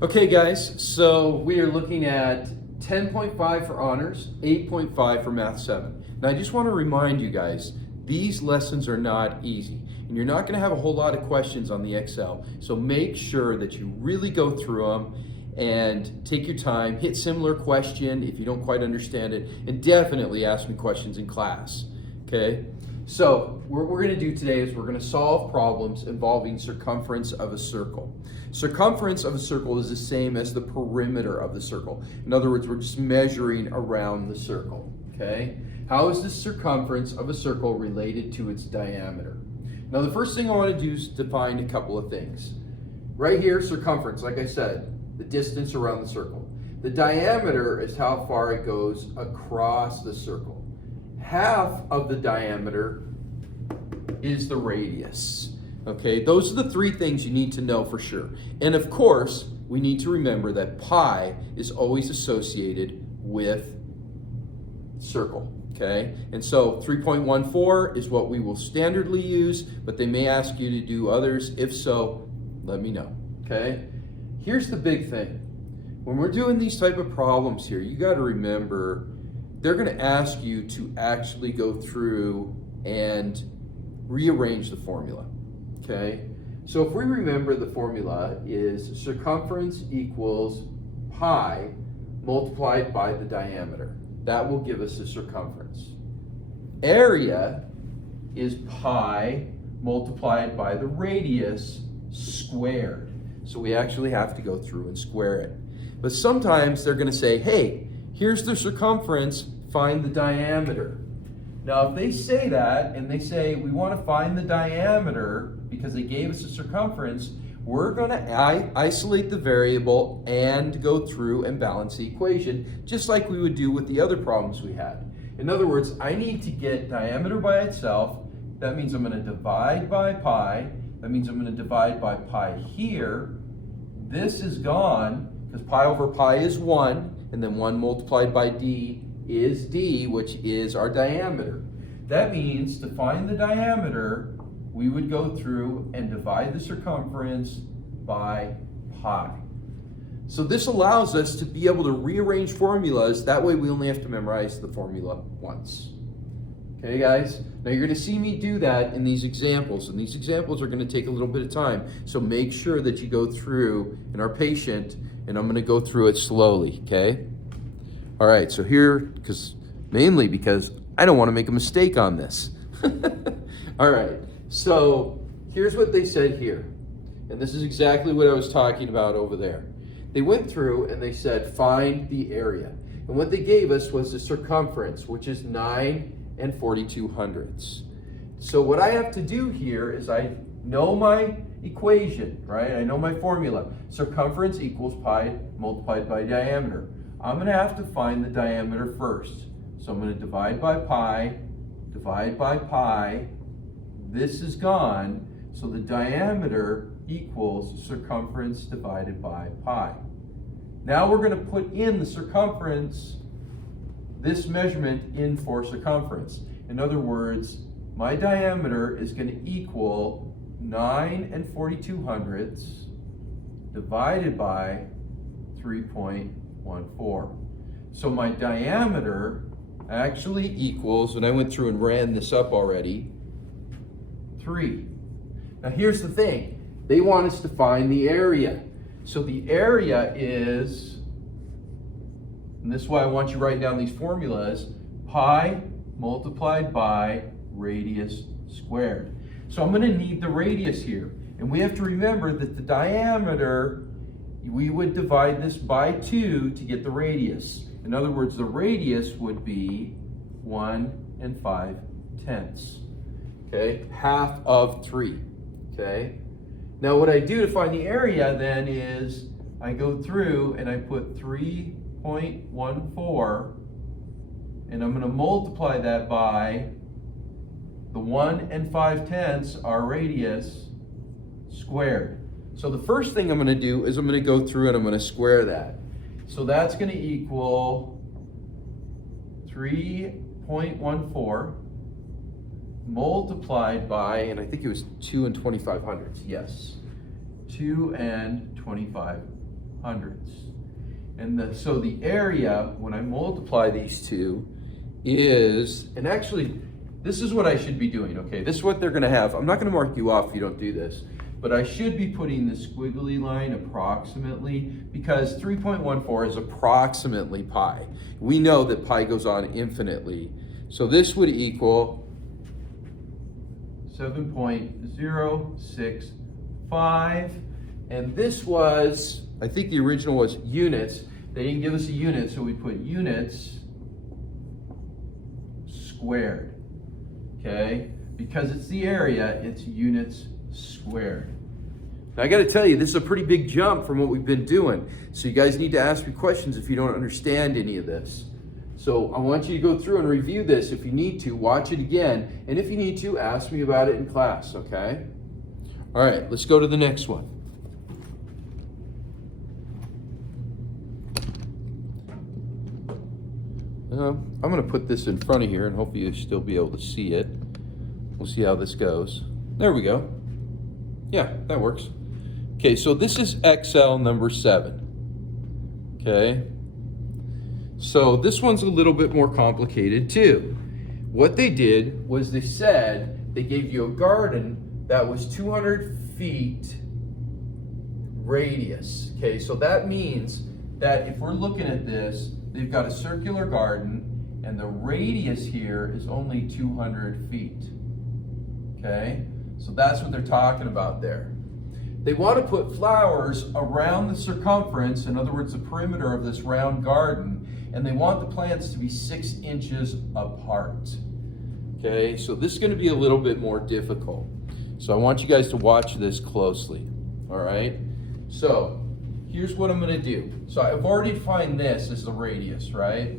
Okay guys, so we are looking at 10.5 for honors, 8.5 for math 7. Now I just want to remind you guys, these lessons are not easy and you're not going to have a whole lot of questions on the Excel. So make sure that you really go through them and take your time, hit similar question if you don't quite understand it, and definitely ask me questions in class, okay? So what we're going to do today is we're going to solve problems involving circumference of a circle. Circumference of a circle is the same as the perimeter of the circle. In other words, we're just measuring around the circle, okay? How is the circumference of a circle related to its diameter? Now the first thing I want to do is define a couple of things. Right here, circumference, like I said, the distance around the circle. The diameter is how far it goes across the circle. Half of the diameter is the radius. Okay, those are the three things you need to know for sure. And of course, we need to remember that pi is always associated with circle. Okay, and so 3.14 is what we will standardly use, but they may ask you to do others. If so, let me know. Okay, here's the big thing. When we're doing these type of problems here, you got to remember they're going to ask you to actually go through and rearrange the formula, okay? So if we remember, the formula is circumference equals pi multiplied by the diameter. That will give us the circumference. Area is pi multiplied by the radius squared. So we actually have to go through and square it. But sometimes they're going to say, hey, here's the circumference, find the diameter. Now, if they say that, and they say we want to find the diameter because they gave us a circumference, we're going to isolate the variable and go through and balance the equation, just like we would do with the other problems we had. In other words, I need to get diameter by itself. That means I'm going to divide by pi. That means I'm going to divide by pi here. This is gone, because pi over pi is 1, and then 1 multiplied by d is d, which is our diameter. That means to find the diameter, we would go through and divide the circumference by pi. So this allows us to be able to rearrange formulas. That way we only have to memorize the formula once. Okay, guys? Now you're going to see me do that in these examples, and these examples are going to take a little bit of time. So make sure that you go through and are patient, and I'm going to go through it slowly, okay? All right, so here, mainly because I don't want to make a mistake on this. All right, so here's what they said here. And this is exactly what I was talking about over there. They went through and they said, find the area. And what they gave us was the circumference, which is 9 42/100. So what I have to do here is I know my equation, right? I know my formula. Circumference equals pi multiplied by diameter. I'm going to have to find the diameter first. So I'm going to divide by pi, divide by pi. This is gone. So the diameter equals circumference divided by pi. Now we're going to put in the circumference, this measurement in for circumference. In other words, my diameter is going to equal 9 42/100 divided by 3.14. So my diameter actually equals, and I went through and ran this up already, 3. Now here's the thing. They want us to find the area. So the area is, and this is why I want you to write down these formulas, pi multiplied by radius squared. So I'm going to need the radius here. And we have to remember that the diameter, we would divide this by 2 to get the radius. In other words, the radius would be 1 5/10. Okay, half of 3. Okay. Now what I do to find the area then is I go through and I put 3.14, and I'm going to multiply that by the 1 5/10, our radius, squared. So the first thing I'm going to do is I'm going to go through and I'm going to square that. So that's going to equal 3.14 multiplied by, and I think it was 2 25/100. Yes, 2 25 hundredths. And so the area, when I multiply these two, is, and actually, this is what I should be doing, okay? This is what they're gonna have. I'm not gonna mark you off if you don't do this, but I should be putting the squiggly line approximately, because 3.14 is approximately pi. We know that pi goes on infinitely. So this would equal 7.065, and this was, I think the original was units. They didn't give us a unit, so we put units squared, okay? Because it's the area, it's units squared. Now I gotta tell you, this is a pretty big jump from what we've been doing. So you guys need to ask me questions if you don't understand any of this. So I want you to go through and review this if you need to, watch it again, and if you need to, ask me about it in class, okay? All right, let's go to the next one. I'm gonna put this in front of here and hopefully you'll still be able to see it. We'll see how this goes. There we go. Yeah, that works. Okay, so this is XL number 7. Okay. So this one's a little bit more complicated too. What they did was they said they gave you a garden that was 200 feet radius. Okay, so that means that if we're looking at this, they've got a circular garden and the radius here is only 200 feet. Okay, so that's what they're talking about there. They want to put flowers around the circumference, in other words, the perimeter of this round garden, and they want the plants to be 6 inches apart. Okay, so this is going to be a little bit more difficult. So I want you guys to watch this closely. All right, so here's what I'm going to do. So I've already defined this as the radius, right?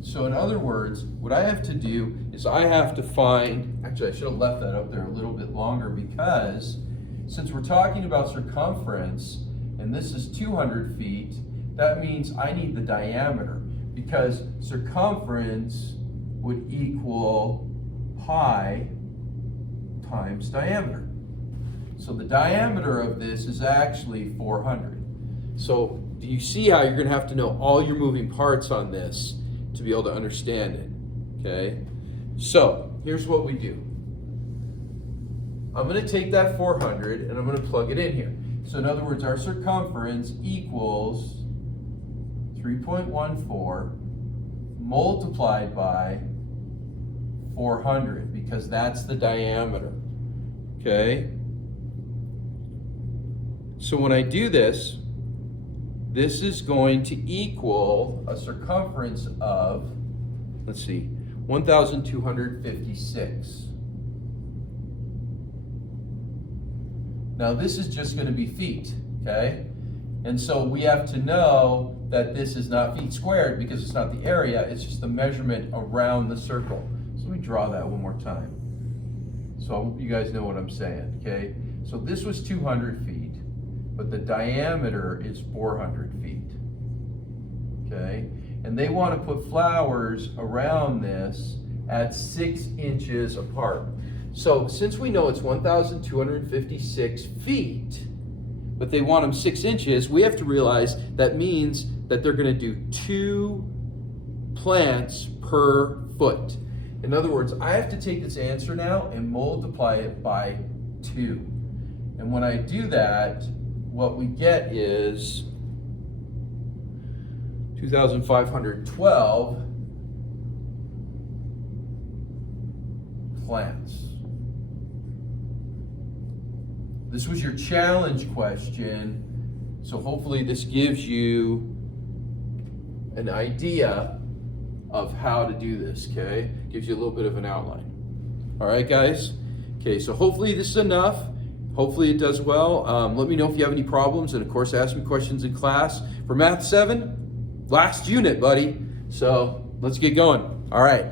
So in other words, what I have to do is I have to find, actually I should have left that up there a little bit longer, because since we're talking about circumference and this is 200 feet, that means I need the diameter, because circumference would equal pi times diameter. So the diameter of this is actually 400. So do you see how you're going to have to know all your moving parts on this to be able to understand it? Okay, so here's what we do. I'm going to take that 400 and I'm going to plug it in here. So in other words, our circumference equals 3.14 multiplied by 400, because that's the diameter. Okay, so when I do this, this is going to equal a circumference of, let's see, 1,256. Now this is just going to be feet, okay? And so we have to know that this is not feet squared because it's not the area, it's just the measurement around the circle. So let me draw that one more time, so I hope you guys know what I'm saying, okay? So this was 200 feet, but the diameter is 400 feet, okay? And they want to put flowers around this at 6 inches apart. So since we know it's 1,256 feet, but they want them 6 inches, we have to realize that means that they're going to do 2 plants per foot. In other words, I have to take this answer now and multiply it by 2. And when I do that, what we get is 2,512 plants. This was your challenge question, so hopefully this gives you an idea of how to do this, okay? Gives you a little bit of an outline. All right, guys? Okay, so hopefully this is enough. Hopefully it does well. Let me know if you have any problems, and of course ask me questions in class. For Math 7, last unit, buddy. So let's get going. All right.